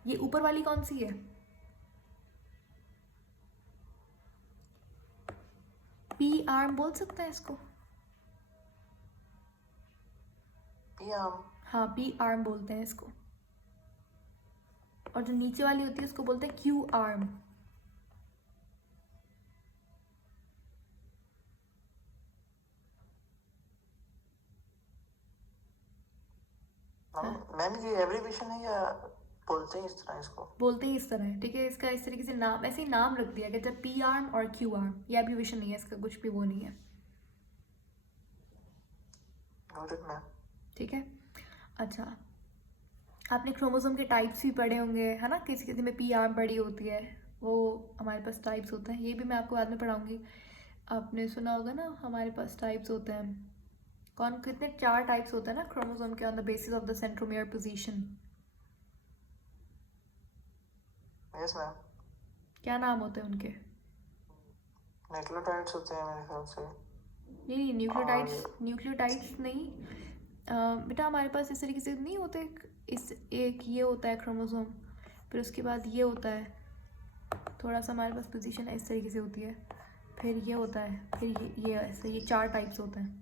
ये ऊपर वाली कौन सी है? पी आर्म बोल सकते हैं इसको। P arm. हाँ, पी आर्म बोलते हैं इसको। और जो नीचे वाली होती है उसको बोलते हैं क्यू आर्म। मैम ये एब्रीविएशन है या बोलते हैं इस तरह इसको? बोलते ही इस तरह है, ठीक है। इसका इस तरीके से नाम, ऐसे ही नाम रख दिया गया, जब पी आर्म और क्यू आर्म, ये एब्रीविएशन नहीं है इसका, कुछ भी वो नहीं है, ठीक है। अच्छा, आपने क्रोमोसोम के टाइप्स भी पढ़े होंगे, है ना, किसी किसी में पी आर्म बड़ी होती है, वो हमारे पास टाइप्स होते हैं, ये भी मैं आपको बाद में पढ़ाऊंगी। आपने सुना होगा ना हमारे पास टाइप्स होते हैं, कौन कितने 4 टाइप्स होते हैं ना क्रोमोसोम के, on the basis of the centromere position. Yes ma'am. क्या नाम होते हैं उनके? न्यूक्लियोटाइड्स होते हैं मेरे ख्याल से। नहीं, न्यूक्लियोटाइड्स नहीं बेटा, हमारे पास इस तरीके से नहीं होते। एक ये होता है क्रोमोसोम, फिर उसके बाद ये होता है, थोड़ा सा हमारे पास पोजीशन इस तरीके से होती है, फिर ये होता है, फिर ये ऐसे, ये 4 टाइप्स होते हैं।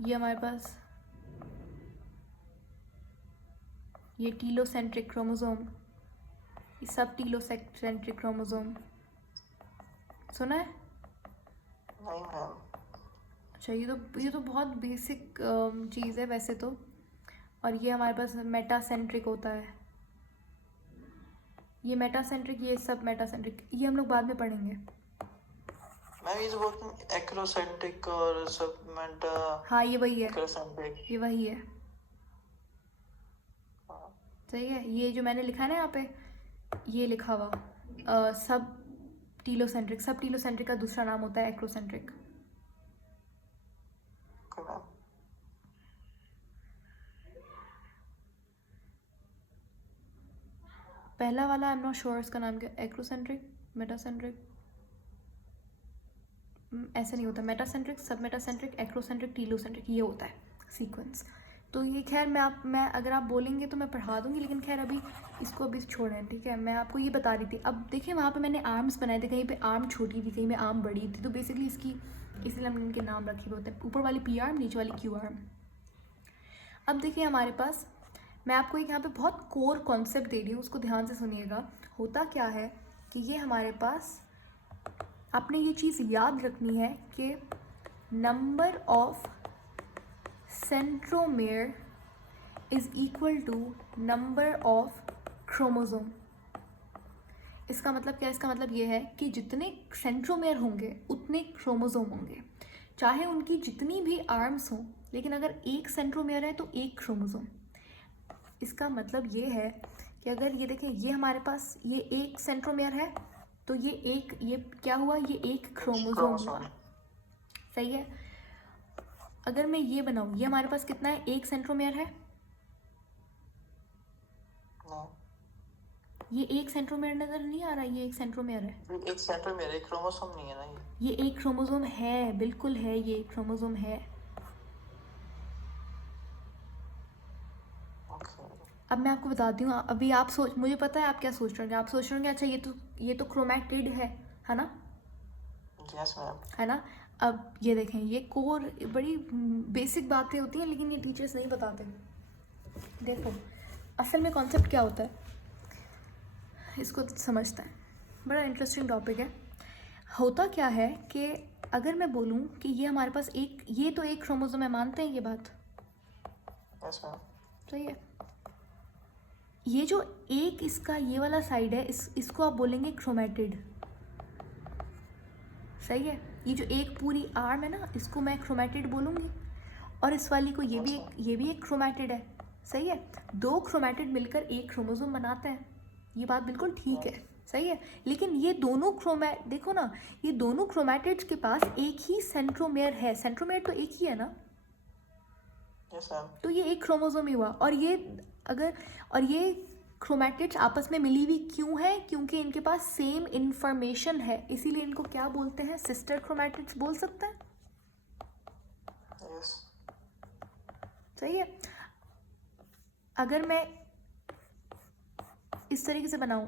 ये हमारे पास ये टीलोसेंट्रिक क्रोमोसोम, ये सब टीलोसेंट्रिक क्रोमोसोम, सुना है? नहीं मैम। अच्छा, ये तो बहुत बेसिक चीज़ है वैसे तो। और ये हमारे पास मेटासेंट्रिक होता है, ये मेटासेंट्रिक, ये सब मेटासेंट्रिक, ये हम लोग बाद में पढ़ेंगे। मैम ये जो बोलते हैं एक्रोसेंट्रिक और सब मेटा। हाँ, ये वही है, एक्रोसेंट्रिक। ये वही है, सही है। ये जो मैंने लिखा है ना यहाँ पे, ये लिखा हुआ सब टीलोसेंट्रिक का दूसरा नाम होता है एक्रोसेंट्रिक। पहला वाला आई एम नॉट श्योर इसका नाम क्या, एक्रोसेंट्रिक, मेटासेंट्रिक, ऐसे नहीं होता, मेटासेंट्रिक, सब मेटासेंट्रिक, एक्रोसेंट्रिक, टीलोसेंट्रिक, ये होता है सीक्वेंस। तो ये खैर मैं अगर आप बोलेंगे तो मैं पढ़ा दूंगी, लेकिन खैर अभी इसको अभी छोड़ें, ठीक है। मैं आपको ये बता रही थी, अब देखिए वहाँ पे मैंने आर्म्स बनाए थे, कहीं पे आर्म छोटी थी, कहीं में आर्म बड़ी थी, तो बेसिकली इसलिए हमने इनके नाम रखे हुए होते हैं, ऊपर वाली पी आर्म, नीचे वाली क्यू आर्म। अब देखिए हमारे पास, मैं आपको एक यहाँ पे बहुत कोर कॉन्सेप्ट दे रही हूँ, उसको ध्यान से सुनिएगा। होता क्या है कि ये हमारे पास, आपने ये चीज़ याद रखनी है कि number of centromere is equal to number of chromosome. इसका मतलब क्या है? इसका मतलब ये है कि जितने सेंट्रोमेयर होंगे उतने क्रोमोसोम होंगे, चाहे उनकी जितनी भी आर्म्स हों, लेकिन अगर एक सेंट्रोमेयर है तो एक क्रोमोसोम। इसका मतलब ये है कि अगर ये देखें, ये हमारे पास ये एक सेंट्रोमेयर है, तो ये क्या हुआ, ये एक क्रोमोसोम हुआ, सही है। अगर मैं ये बनाऊँ, ये हमारे पास कितना है, एक सेंट्रोमेयर है, ये एक सेंट्रोमेयर नजर नहीं आ रहा, ये एक सेंट्रोमेयर है, एक सेंट्रोमेयर, एक क्रोमोसोम नहीं है ना ये एक क्रोमोसोम है, बिल्कुल है, ये एक क्रोमोसोम है। अब मैं आपको बताती हूँ, अभी आप मुझे पता है आप क्या सोच रहे होंगे, आप सोच रहे होंगे अच्छा ये तो क्रोमैटिड है ना? Yes ma'am. है ना? अब ये देखें, ये कोर बड़ी बेसिक बातें होती हैं, लेकिन ये टीचर्स नहीं बताते। देखो असल में कॉन्सेप्ट क्या होता है, इसको समझते हैं, बड़ा इंटरेस्टिंग टॉपिक है। होता क्या है कि अगर मैं बोलूँ कि ये हमारे पास ये तो एक क्रोमोसोम है, मानते हैं ये बात? Yes ma'am. सही है। ये जो एक इसका ये वाला साइड है, इसको आप बोलेंगे क्रोमैटिड, सही है। ये जो एक पूरी आर्म है ना, इसको मैं क्रोमैटिड बोलूँगी, और इस वाली को ये भी एक क्रोमैटिड है, सही है। 2 क्रोमैटिड मिलकर एक क्रोमोसोम बनाते हैं, ये बात बिल्कुल ठीक है, सही है, लेकिन ये दोनों देखो ना, ये दोनों क्रोमैटिड्स के पास एक ही सेंट्रोमेयर है। सेंट्रोमेयर तो एक ही है ना, यस मैम। तो ये एक क्रोमोसोम ही हुआ। और ये क्रोमैटिड्स आपस में मिली हुई क्यों है? क्योंकि इनके पास सेम इंफॉर्मेशन है, इसीलिए इनको क्या बोलते हैं? सिस्टर क्रोमैटिड्स बोल सकते हैं। यस। सही है। अगर मैं इस तरीके से बनाऊं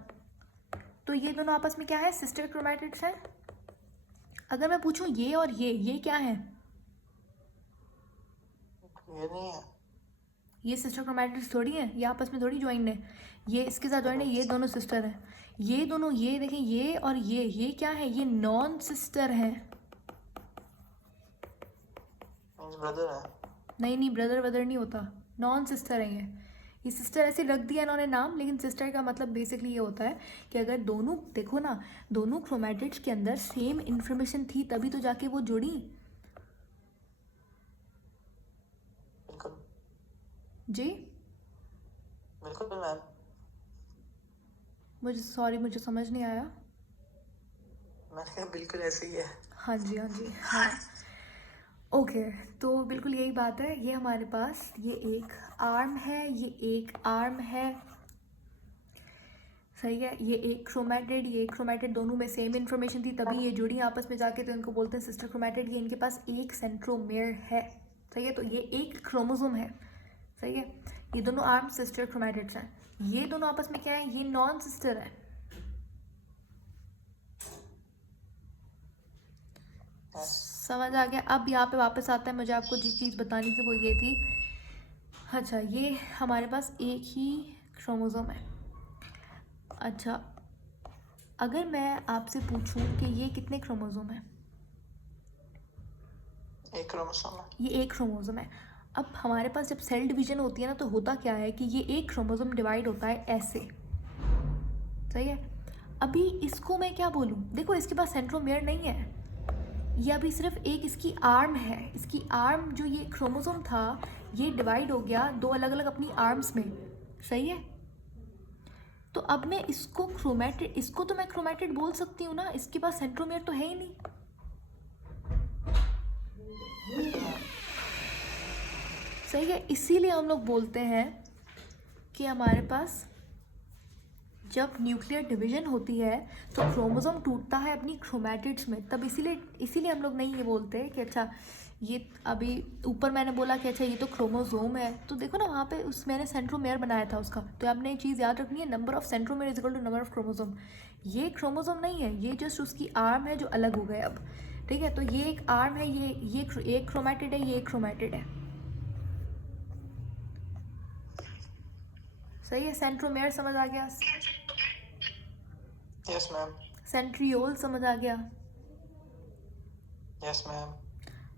तो ये दोनों आपस में क्या है? सिस्टर क्रोमैटिड्स हैं। अगर मैं पूछूं ये और ये क्या है? ये नहीं है। ये सिस्टर क्रोमैटिड्स थोड़ी हैं, ये आपस में थोड़ी ज्वाइंट है। ये इसके साथ ज्वाइंट है, ये दोनों सिस्टर हैं। ये दोनों, ये देखें, ये और ये क्या है? ये नॉन सिस्टर हैं। ब्रदर है। नहीं, ब्रदर नहीं होता, नॉन सिस्टर है ये सिस्टर ऐसे रख दिया इन्होंने नाम, लेकिन सिस्टर का मतलब बेसिकली ये होता है कि अगर दोनों, देखो ना, दोनों क्रोमैटिड्स के अंदर सेम इन्फॉर्मेशन थी तभी तो जाके वो जुड़ी। बिल्कुल जी, बिल्कुल मैम। मुझे समझ नहीं आया। मैंने कहा बिल्कुल ऐसे ही है। हाँ जी, हाँ। ओके, तो बिल्कुल यही बात है। ये हमारे पास ये एक आर्म है, ये एक आर्म है, सही है। ये एक क्रोमैटिड, दोनों में सेम इन्फॉर्मेशन थी तभी ये जुड़ी आपस में जाके, तो इनको बोलते हैं सिस्टर क्रोमैटिड। ये इनके पास एक सेंट्रोमेयर है, सही है। तो ये एक क्रोमोसोम है, सही है। ये दोनों आर्म सिस्टर क्रोमैटिड्स हैं। ये दोनों आपस में क्या है? ये नॉन सिस्टर है। समझ आ गया? अब यहाँ पे वापस आता है, मुझे आपको जिस चीज़ बतानी थी वो ये थी। अच्छा, ये हमारे पास एक ही क्रोमोसोम है। अच्छा, अगर मैं आपसे पूछूं कि ये कितने क्रोमोसोम है? एक क्रोमोसोम है। ये एक क्रोमोसोम है। अब हमारे पास जब सेल डिवीजन होती है ना, तो होता क्या है कि ये एक क्रोमोसोम डिवाइड होता है ऐसे, सही है। अभी इसको मैं क्या बोलूँ? देखो, इसके पास सेंट्रोमेयर नहीं है, ये अभी सिर्फ एक इसकी आर्म है। इसकी आर्म, जो ये क्रोमोसोम था, ये डिवाइड हो गया दो अलग अलग अपनी आर्म्स में, सही है। तो अब मैं इसको तो मैं क्रोमैटिड बोल सकती हूँ ना, इसके पास सेंट्रोमेयर तो है ही नहीं। सही है, इसीलिए हम लोग बोलते हैं कि हमारे पास जब न्यूक्लियर डिवीजन होती है तो क्रोमोसोम टूटता है अपनी क्रोमैटिड्स में। तब इसीलिए हम लोग नहीं ये बोलते कि अच्छा, ये अभी ऊपर मैंने बोला कि अच्छा ये तो क्रोमोसोम है, तो देखो ना वहाँ पे मैंने सेंट्रोमेयर बनाया था उसका, तो आपने ये चीज़ याद रखनी है, number of centromere is equal to number of chromosome. ये क्रोमोसोम नहीं है, ये जस्ट उसकी आर्म है जो अलग हो गए अब, ठीक है। तो ये एक आर्म है, ये एक क्रोमैटिड है, ये एक क्रोमैटिड है, सही है। सेंट्रोमेयर समझ आ गया? Yes ma'am. सेंट्रियोल समझ आ गया? Yes ma'am.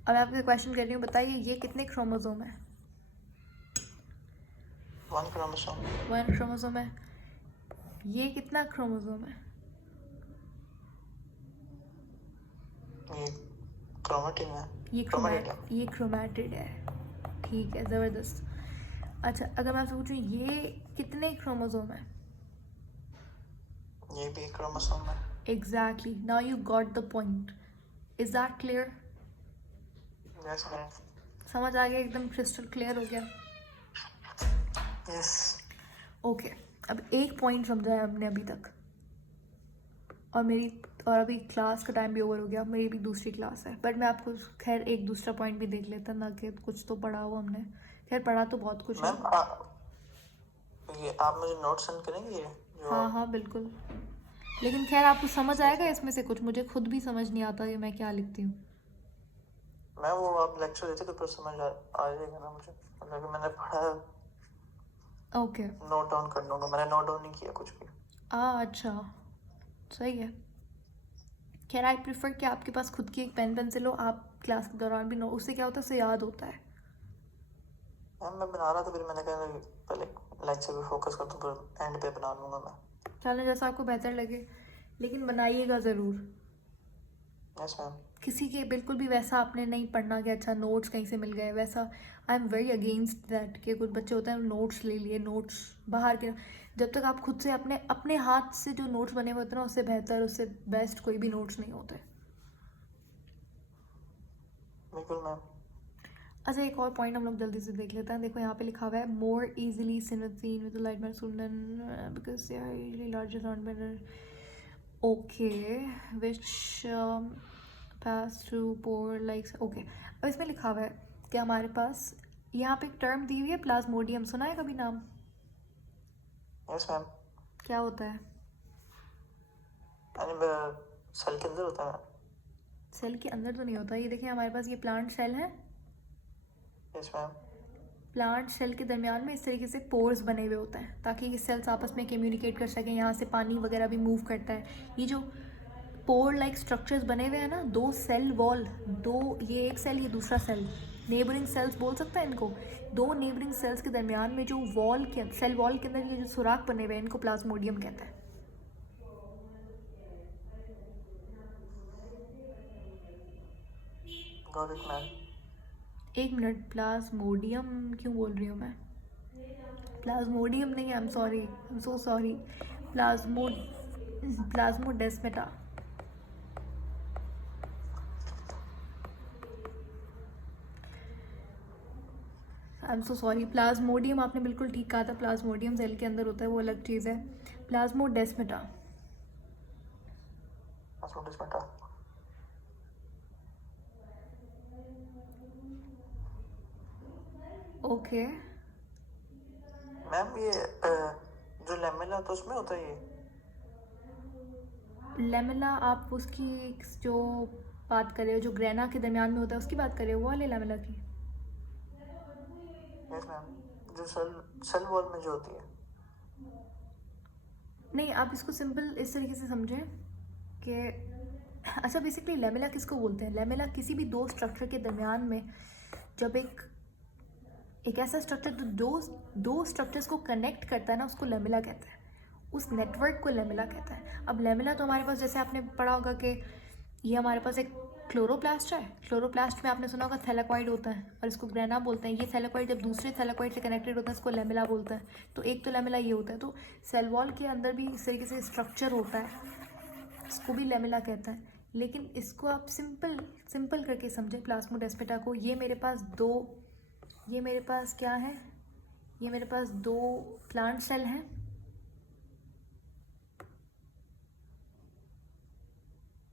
अब आपसे क्वेश्चन कर रही हूँ, बताइए ये कितने क्रोमोसोम है? One chromosome. वन क्रोमोसोम है। ये कितना क्रोमोसोम है? ये क्रोमेटिन है। ये क्रोमेटिड। ये क्रोमैटिड है, ठीक है, ज़बरदस्त। अच्छा, अगर मैं आपसे पूछूँ ये कितने क्रोमोसोम है? ये भी एक क्रोमोसोम है। Exactly, now you got the point. Is that clear? Yes ma'am. समझ आ गया? एकदम क्रिस्टल क्लियर हो गया? यस। ओके, अब एक पॉइंट समझा है हमने अभी तक, और अभी क्लास का टाइम भी ओवर हो गया, मेरी भी दूसरी क्लास है, बट मैं आपको खैर एक दूसरा पॉइंट भी देख लेता ना, कि कुछ तो पढ़ा हो हमने। खैर पढ़ा तो बहुत कुछ है। मैम ये आप मुझे नोट सेंड करेंगे ये जो हाँ बिल्कुल, लेकिन खैर आपको समझ आएगा इसमें से कुछ? मुझे खुद भी समझ नहीं आता कि मैं क्या लिखती हूँ। मैं वो आप लेक्चर देते तो फिर समझ आ जाएगा ना मुझे, मतलब मैंने पढ़ा है, ओके। नोट डाउन कर लूँगा, मैंने नोट डाउन नहीं किया कुछ भी। अच्छा, सही है। खैर आई प्रिफर कि आपके पास खुद की एक पेन पेंसिल हो, आप क्लास के दौरान भी नो, उससे क्या होता है, उससे याद होता है। मैम मैं बना रहा था, फिर मैंने कहा पहले लेक्चर पे फोकस करता हूँ, फिर एंड पे बना लूँगा मैं। चलो, जैसा आपको बेहतर लगे, लेकिन बनाइएगा ज़रूर। Yes ma'am. किसी के बिल्कुल भी वैसा आपने नहीं पढ़ना कि अच्छा नोट्स कहीं से मिल गए, वैसा I am very against that, कि कुछ बच्चे होते हैं नोट्स ले लिए, नोट्स बाहर के, जब तक आप खुद से अपने अपने हाथ से जो नोट्स बने हुए होते हैं ना, उससे बेहतर, उससे बेस्ट कोई भी नोट्स नहीं होते। बिल्कुल मैम। अच्छा, एक और पॉइंट हम लोग जल्दी से देख लेते हैं। देखो यहाँ पे लिखा हुआ है more easily seen with light मैन सुलन because they are usually larger not better. Okay, which pass through pore likes. Okay, अब इसमें लिखा हुआ है कि हमारे पास यहाँ पे एक टर्म दी हुई है प्लाज्मोडियम। सुना है कभी नाम? Yes ma'am. क्या होता है? यानी सेल के अंदर होता है। सेल के अंदर तो नहीं होता। ये देखिए हमारे पास ये प्लांट सेल है। Yes ma'am. प्लांट सेल के दरमियान में इस तरीके से पोर्स बने हुए होते हैं ताकि ये सेल्स आपस में कम्युनिकेट कर सकें। यहाँ से पानी वगैरह भी मूव करता है। ये जो पोर लाइक स्ट्रक्चर्स बने हुए हैं ना, दो सेल वॉल, दो, ये एक सेल, ये दूसरा सेल, नेबरिंग सेल्स बोल सकते हैं इनको। दो नेबरिंग सेल्स के दरमियान में जो वॉल के सेल वॉल के अंदर ये जो सुराख बने हुए हैं, इनको प्लाज्मोडियम कहते हैं। Got it ma'am. एक मिनट, प्लाज्मोडियम क्यों बोल रही हूँ मैं? प्लाज्मोडियम नहीं, आई am sorry, I am so sorry. Plasmodesmata. I am so sorry. Plasmodium आपने बिल्कुल ठीक कहा था। प्लाज्मोडियम सेल के अंदर होता है, वो अलग चीज़ है। प्लाज्मोडेस्मेटा। प्लाज्मोडेस्मेटा। ओके, मैम ये जो लेमेला होता है उसमें होता है ये? लेमेला आप उसकी जो बात कर रहे हो, जो ग्रेना के दरमियान में होता है, उसकी बात कर रहे हो, वो वाले लेमेला की? यस मैम, जो सेल वॉल में जो होती है। नहीं, आप इसको सिंपल इस तरीके से समझें कि अच्छा, बेसिकली लेमेला किसको बोलते हैं? लेमेला किसी भी दो स्ट्रक्चर के दरमियान में जब एक ऐसा स्ट्रक्चर जो दो स्ट्रक्चर्स को कनेक्ट करता है ना, उसको लेमेला कहते हैं। उस नेटवर्क को लेमेला कहता है। अब लेमेला तो हमारे पास, जैसे आपने पढ़ा होगा कि ये हमारे पास एक क्लोरोप्लास्ट है। क्लोरोप्लास्ट में आपने सुना होगा थैलेकॉइड होता है और इसको ग्रेना बोलते हैं। ये थैलेकॉइड जब दूसरे थैलेकॉइड से कनेक्टेड होता है, इसको लेमेला बोलते हैं। तो एक तो लेमेला ये होता है। तो सेल वॉल के अंदर भी इस तरीके से स्ट्रक्चर होता है, इसको भी लेमेला कहता है। लेकिन इसको आप सिंपल करके समझें प्लाज्मोडेस्मेटा को। ये मेरे पास क्या है? ये मेरे पास दो प्लांट सेल हैं।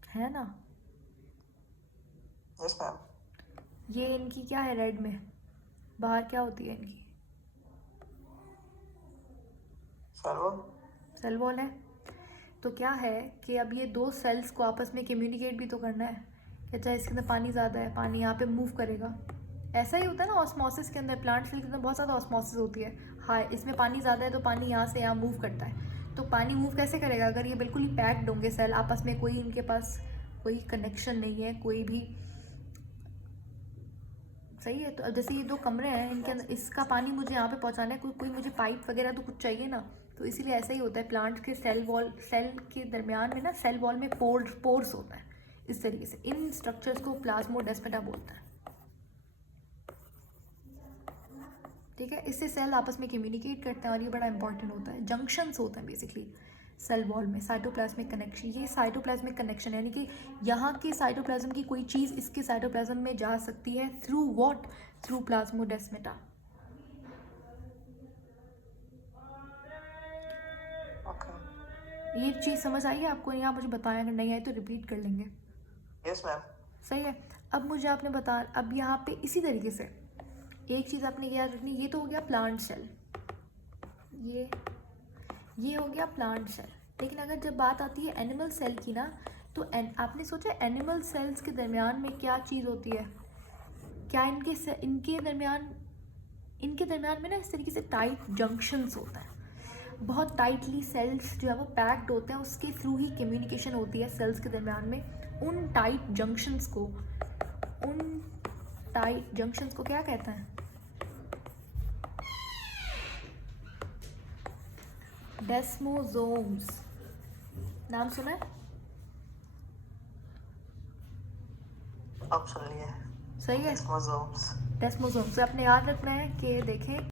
है ना? Yes ma'am. ये इनकी क्या है? रेड में बाहर क्या होती है इनकी? सेल वॉल है। तो क्या है कि अब ये दो सेल्स को आपस में कम्युनिकेट भी तो करना है। अच्छा, इसके अंदर पानी ज़्यादा है, पानी यहाँ पे मूव करेगा। ऐसा ही होता है ना ऑस्मोसिस के अंदर। प्लांट सेल के अंदर बहुत ज़्यादा ऑस्मोसिस होती है। हाँ, इसमें पानी ज़्यादा है तो पानी यहाँ से यहाँ मूव करता है। तो पानी मूव कैसे करेगा? अगर ये बिल्कुल ही पैक्ड होंगे सेल, आपस में कोई इनके पास कोई कनेक्शन नहीं है, कोई भी, सही है। तो अब जैसे ये दो कमरे हैं, इनके अंदर इसका पानी मुझे यहाँ पे पहुँचाना है, कोई मुझे पाइप वगैरह तो कुछ चाहिए ना। तो इसीलिए ऐसा ही होता है प्लांट के सेल के दरमियान में ना, सेल वॉल में पोर्स होता है इस तरीके से। इन स्ट्रक्चर्स को प्लाज्मोडेस्मेटा बोलते हैं। ठीक है, इससे सेल आपस में कम्युनिकेट करते हैं और ये बड़ा इंपॉर्टेंट होता है। जंक्शंस होते हैं बेसिकली सेल वॉल में, साइटोप्लाज्मिक कनेक्शन। ये साइटोप्लाज्मिक कनेक्शन यानी कि यहाँ के साइटोप्लाज्म की कोई चीज़ इसके साइटोप्लाज्म में जा सकती है थ्रू व्हाट? Through plasmodesmata. ये चीज़ समझ आई है आपको? यहाँ मुझे बताया, अगर नहीं आई तो रिपीट कर लेंगे। Yes ma'am. सही है। अब मुझे आपने बता, अब यहाँ पे इसी तरीके से एक चीज़ आपने याद रखनी। ये तो हो गया प्लांट सेल, ये हो गया प्लांट सेल। लेकिन अगर जब बात आती है एनिमल सेल की ना, तो आपने सोचा एनिमल सेल्स के दरमियान में क्या चीज़ होती है? क्या इनके दरमियान में ना इस तरीके से टाइट जंक्शंस होता है। बहुत टाइटली सेल्स जो है वो पैक्ड होते हैं, उसके थ्रू ही कम्युनिकेशन होती है सेल्स के दरमियान में। उन टाइट जंक्शंस को क्या कहते हैं? डेस्मोसोम्स। नाम सुना है? आप सुन लिए? सही है, डेस्मोसोम्स। डेस्मोसोम्स। आपने याद रखना है कि देखें